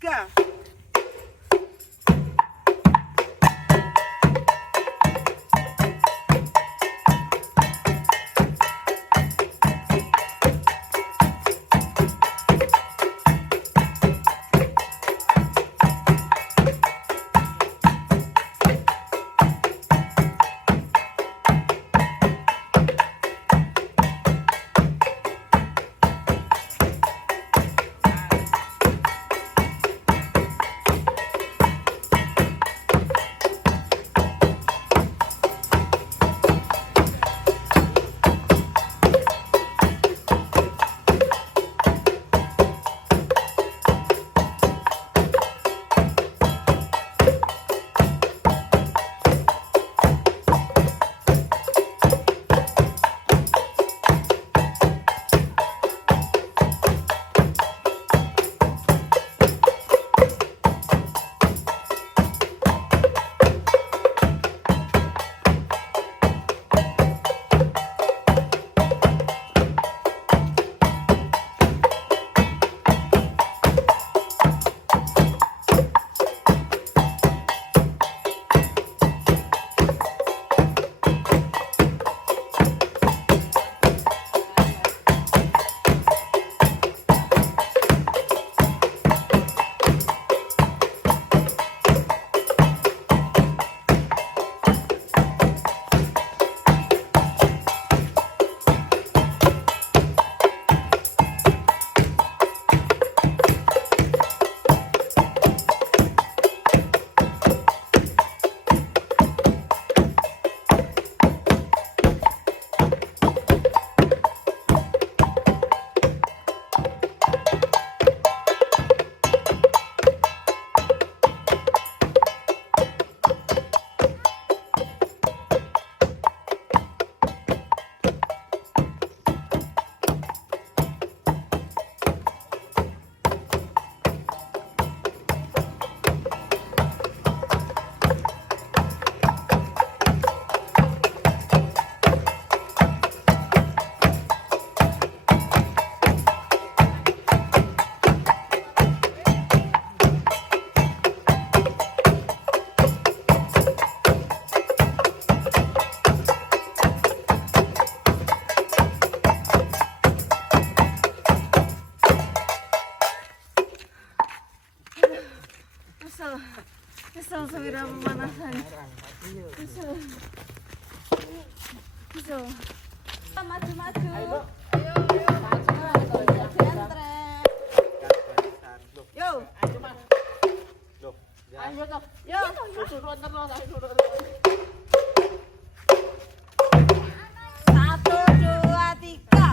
tiga. Kesel Sawira pemanasan. Kesel. Maju. Yo. Satu, dua, tiga.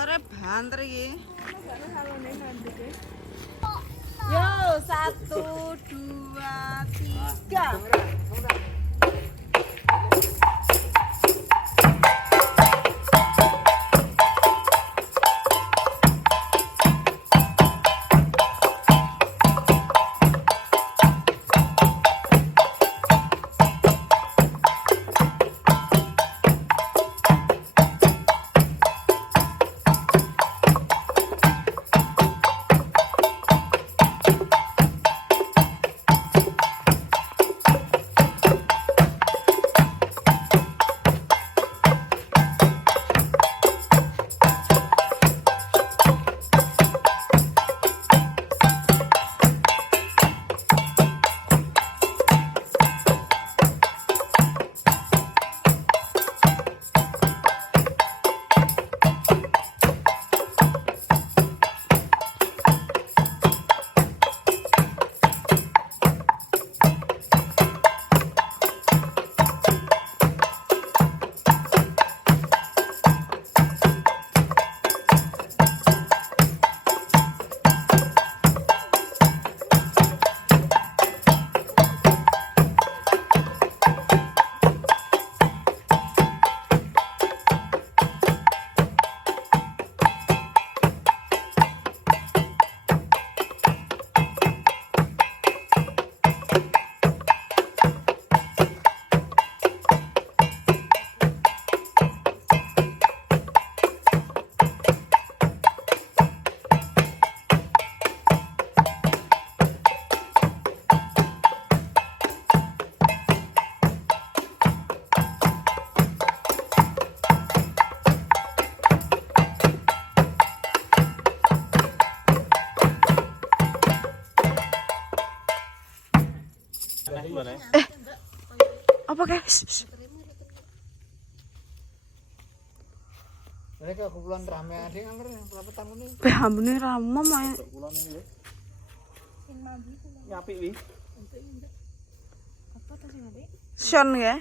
motornya banter iki. Yo, 1, 2, 3. Apa guys? Mereka kumpulan rame ada yang berapa tahun ini? Ampune ramah main. Nyapik wi. Apa tuh sing apik? Son ya.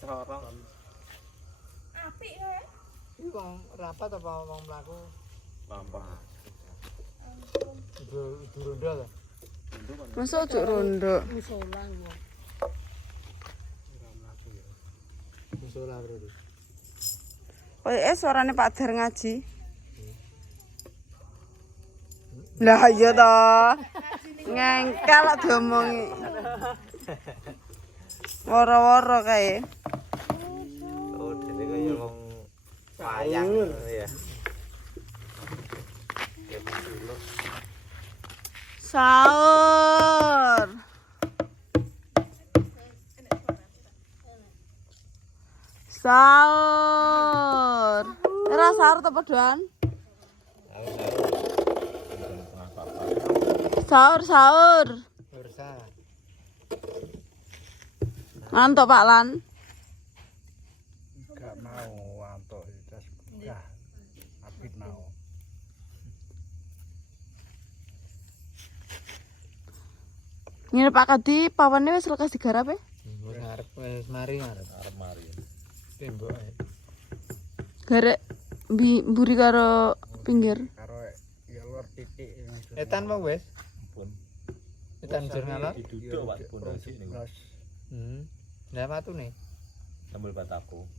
Corong. Apik ya. Ini wong rapat apa wong mlaku? Lampah. Itu rondo ta? Masa ojo rondo. Musola berarti. Koyo suarane Pak Dar ngaji. Lah iya to. Ngengkel lak diomongi. Woro-woro kae. Oh, dene kaya wong wayang ya. Sahur. Sahur. Ora sahur ta podoan? Sahur. Bursa. Ngantuk Pak Lan. Enggak mau antuk tas enggak. Apit mau. Ngene Pak Kadi, pawane wis lekas digarap e? Wis ngarep wis mari. Tembok ae. Garek mburi karo pinggir. Karo ya luar titik. Etan apa wis? Pun. Etan jurnal. Duduk Pak pondasi niku. Lah matune. Sambel bataku.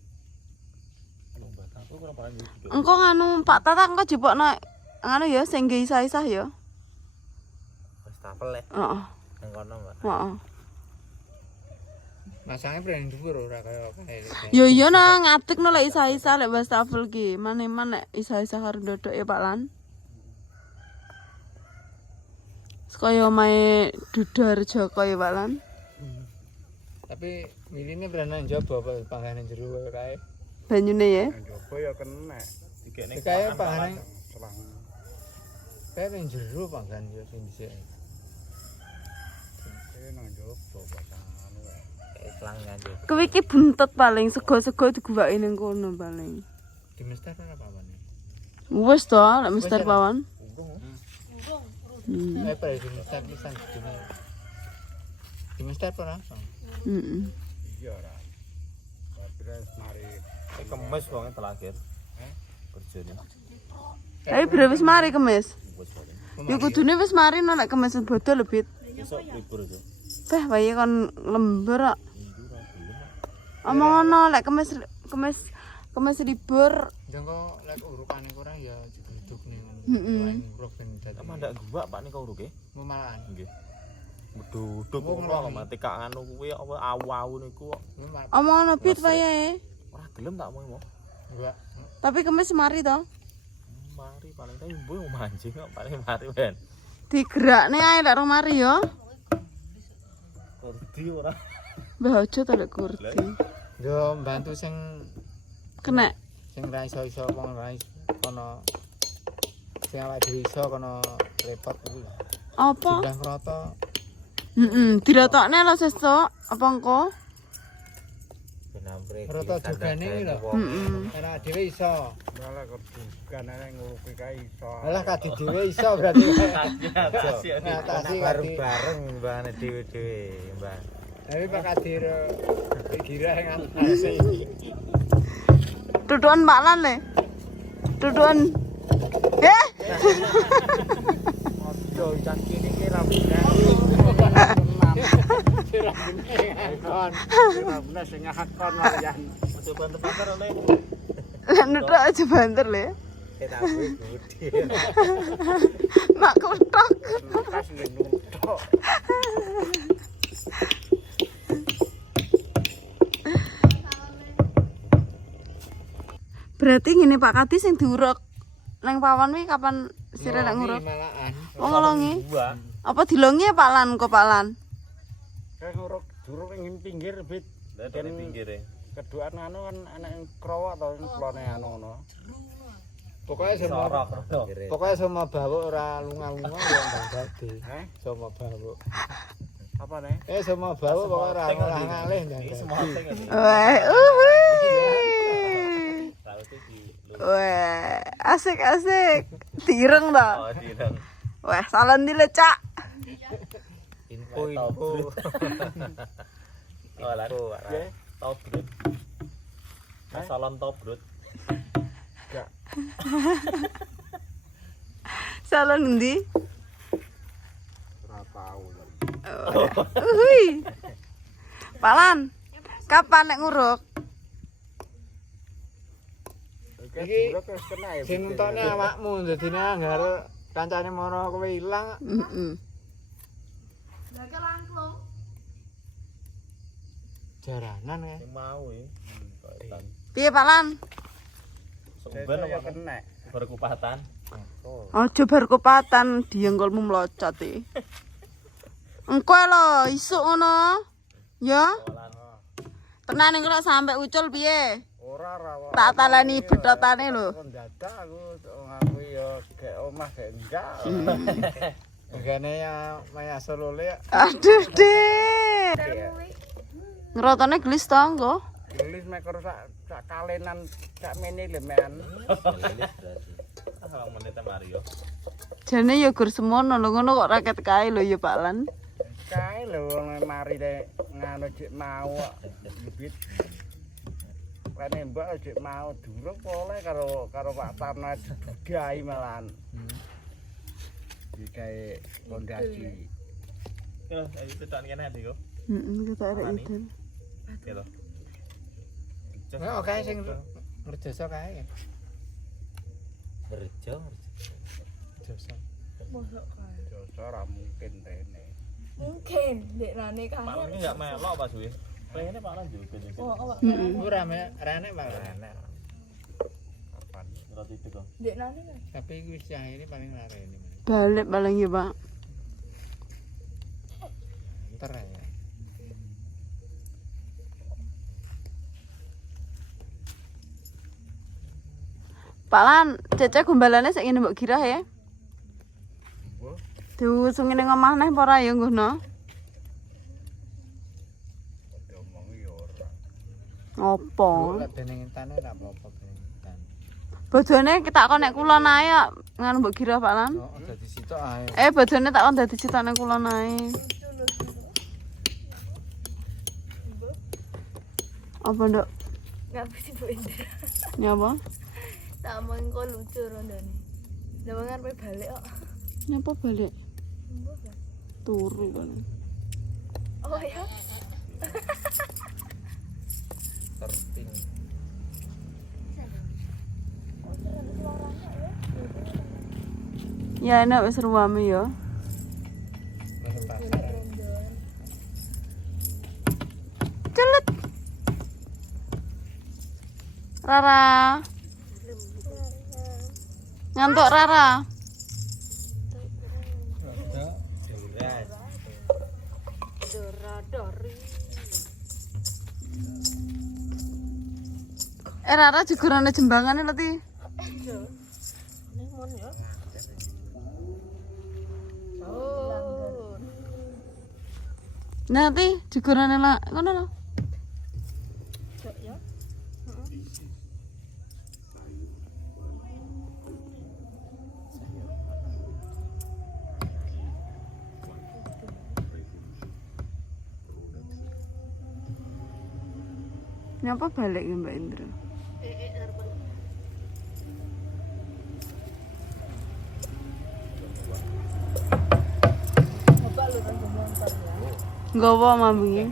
Kalau bataku kurang paling duduk. Engko nganu Pak Tata engko jebokno nganu ya sing nggih isah-isah ya. Wastafel ya. Heeh. Nang kono, Mbak. Heeh. Masangnya brand dhuwur ora kaya kae. Yo iya nah ngatikno lek isah-isah lek wastafel ki. Mane-man lek isah-isah karo ndodok ya Pak Lan. Kaya omahe Dudar Joko ya Pak Lan. Tapi miline brand nang jaba apa panganan jero kae. Banyune ya. Jopo ya kena. Dikene Kae panganan Selang. kae nang jero pangan ya sing dhisik. Nang jopo pasangan. selang nganjuk. Kuwi iki buntut paling sego-sego diguwaki ning kono paling. Di Mister ora apa-apa. Wis to, lek Mister Pawan. Apa di Mister pisan di Mister ora langsung. Heeh. Iya ora. Terus mari Kemes wonge terakhir. Kerjane. Tapi bro wis mari kemis. Wis paling. Ya kudune wis mari no nek kemis bodho lho, Bit. Besok libur itu. Beh wae kon lembur kok. Minggu ra gelem. Omongono lek kemis libur. Jangko lek urukane kurang ya duduk ning Heeh. lain uruk ben dadi. Tak mandak gua Pak niku uruke. Malahan. Nggih. Meduduk kok mati kak anu kuwi apa awu-awu niku kok. Omongono Bit wae. Ora gelem tak mau. Enggak. Tapi kemis mari to. Mari paling ta mbuh mancing kok paling mari ben. Digerakne ae lek rong mari yo. Kurdi ora. Mbah aja to lek kurdi. Yo bantu sing Kena. sing ra iso wong ra iso kono sing awake dhewe iso kono repot kuwi. Apa? Sudah kroto. Dirotokne lho sesuk apa engko? Kroto jogane iki lho. Heeh. Ora dhewe iso. Malah kebukan ana nguruki kae iso. Alah kadi dhewe iso berarti. Ngatasi bareng-bareng mbane dhewe-dhewe, Mbak. Tapi Pak Kadir kira ngatasi. Tutukan Pak Lan le. Tutukan. Ojo cah kene iki rambune. Kon. Rambune sing ngakon wayan. Ojo banter-banter oleh. Lah nutuk aja banter le. Ketape gede. Mak kotak. Kas nutuk. Berarti ngene Pak Kati sing diuruk nang pawon wi kapan sire nek nguruk? Malahan. Oh ngelongi. Dua. Apa dilongi ya Pak Lan kok Pak Lan? Kae nguruk durung ing pinggir bit. Lah dari pinggir e. Keduaan anu kan ana ing krowak to ing plone anu ngono. Pokoknya semua Sorok. pokoknya semua bawuk ora lunga-lunga ya ndang dadi. Semua bawuk. Apa nih? Semua bawuk pokoknya ora ngalih ndang Iki dadi. semua ting iki. Wah, Tahu iki. wah, asik. Direng to. Oh, direng. Wah, salon dilecak. Info. Oh, lah. Top brut. Salon top brut. Salon endi? Ora tau. Pak Lan. Kapan nek nguruk? Iki Durung wis kena ya. sing entone awakmu dadine anggar kancane mono kowe ilang. Heeh. Jaranan kae. Sing mau iki. Kaitan. Piye Pak Lan? Sumber ya apa? kena. Berkupatan. Aja bar kopatan diengkolmu mlocot iki. Engko lho isuk ngono. Ya, tenan engko sampe ucul piye? Ora Tak talani bedotane lho. Dadak aku ngaku ya gek omah gek enggak. Regane ya maya solole Aduh, Dik. Ngerotone gelis to engko. Gelis mekor sak kalenan sak mene lho men. Ah, menit Mario. Jane ya gur semono lho ngono kok raket kae lho ya Pak Lan. Kae lho mari deh ngano cek mau bibit. Kene mbak cek mau durung oleh karo Pak Tarno digawe malahan. Digawe pondasi. Yo, ayo tekan kene ndi kok. Heeh, kita arek udan. Oke to. Nah, kae sing ngerjoso kae. Berjo. Ngerjoso. Joso ora mungkin rene. Mungkin dek rane Pak kangen. ini enggak melok Pak Suwi. Pengennya Pak Lan juga gitu. Oh, awak Heeh. Ora rene Pak. Kapan? Ora titik kok. dek rane kan. Tapi iku wis ini paling larene. Balik paling ya, Pak. Entar ya. Pak Lan, Cece gombalane sik ngene mbok girah ya. Mbok Diusung ning omah neh apa ora ya ngono? ngomong ya ora. Apa? Kok dening intane ora apa-apa dening intan. Bodone tak kon nek kulon ae ngono mbok girah Pak Lan. Oh, dadi sitok ae. Bodone tak kon dadi citane kulon ae. Apa nduk? Enggak bisa Bu Indra. Ya apa? Tak mau engko lucu rondone. Lawangan pe balik kok. Nyapa balik? Mbok lah. Turu kan. Oh ya. Terting. Ya enak wis ruame ya. Ini pasar. Celet. Rara. Ngantuk Rara. Rara juga ana jembangane lho Ti. Nah Ti, juga ana lah ngono lho. Nyapa balik ya Mbak Indra? Nggawa mambunge.